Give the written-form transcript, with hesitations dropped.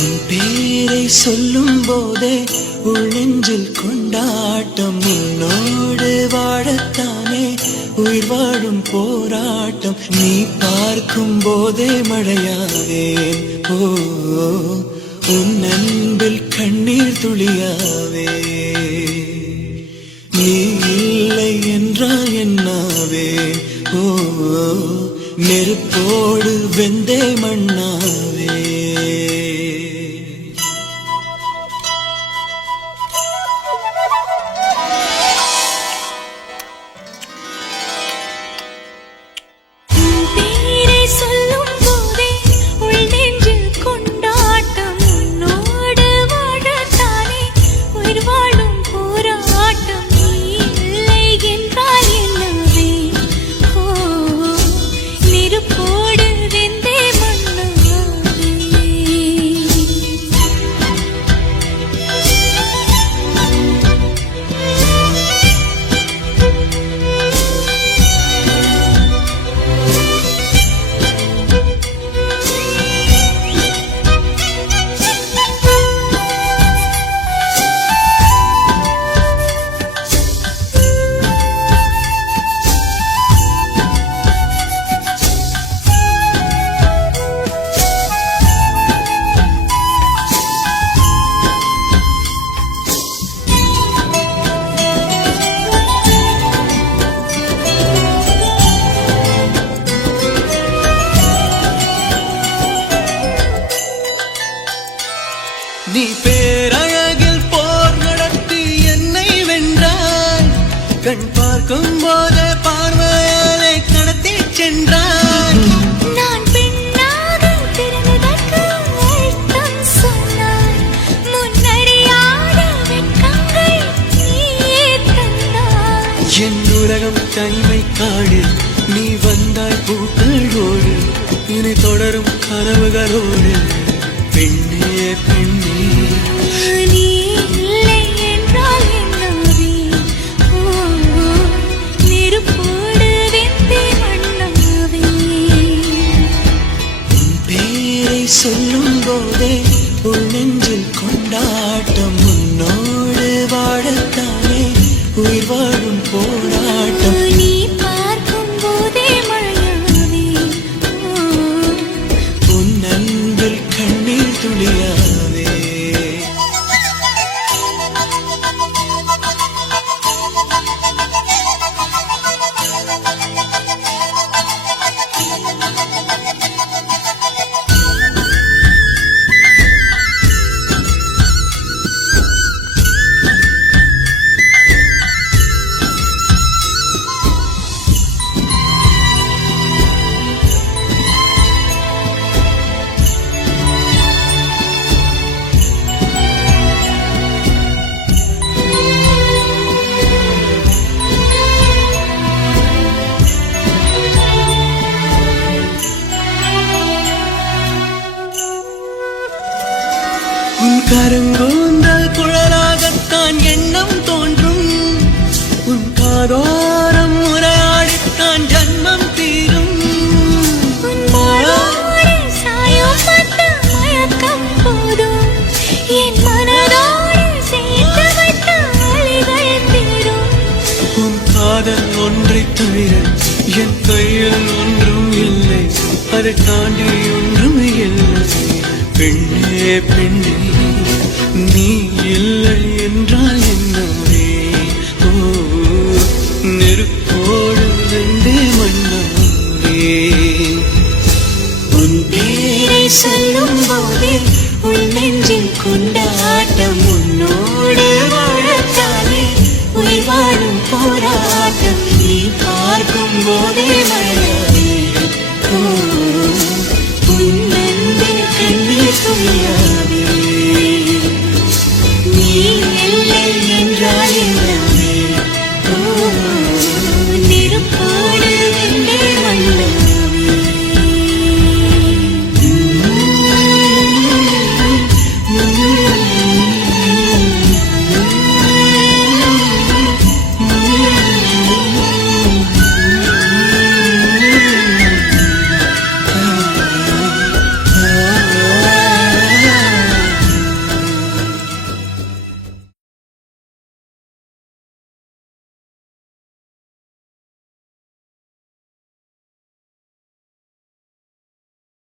உன் பேரை சொல்லும் போதே உள்ளெஞ்சில் கொண்டாட்டம். உன்னோடு வாழத்தானே உயிர் வாழும் போராட்டம். நீ பார்க்கும் போதே மழையாவேன். ஓ உன் அன்பில் கண்ணீர் துளியாவே. நீ இல்லை என்றால் என்னாவே. ஓ நெருப்போடு வெந்தே மண்ணாவே. நீ பேரழகில் போர் நடத்தி என்னை வென்றாய். கண் பார்க்கும் போது பார்வையாலே கடத்தி சென்றாய். நான் பெண்ணாக பிறந்ததற்கு அர்த்தம் சொன்னாய். முன்னறியாத வெட்கங்கள் நீயே தந்தாய். என் உலகம் தனிமை காடு. நீ வந்தாய் பூக்களோடு. இனி தொடரும் கனவுகளோடு. பெண்ணே பெண்ணே நீ இல்லை என்றால் என்னாவே. நெருப்போடு வெந்தே மண்ணாவே. உன் பேரை சொல்லும் போதே உள் நெஞ்சில் கொண்டாட்டம். உன்னோடு வாழத்தானே உயிர் வாழும் போராட்டம். நீ பார்க்கும் போதே மழையாவே. உன் அன்பில் கண்ணீர் துளியாவே. உன் கருங்கூந்தல் குழலாகத்தான் எண்ணம் தோன்றும். உன் காதோரம் உரையாடித்தான் ஜன்மம் தீரும். உன் மாறோடு சாயம் பட்ட மயக்கம் போதும். என் மனதோடு சேர்த்து வைத்த அலைகள் தீரும். உன் காதல் ஒன்றை தவிர என் கையில் ஒன்றும் இல்லை. அதை தாண்டி ஒன்றும் இல்லை. பெண்ணே பெண்ணே நீ இல்லை என்றால் என்னவே. ஓ நெருப்போடு வெந்தே மண்ணாவே. உன் பேரை சொல்லும் போதே உள் நெஞ்சில் கொண்டாட்டம். உன்னோடு வாழத்தானே உயிர் வாழும் போராட்டம். நீ பார்க்கும் போதே மழையாவே. உன் அன்பில் கண்ணீர் துளியாவே. நீ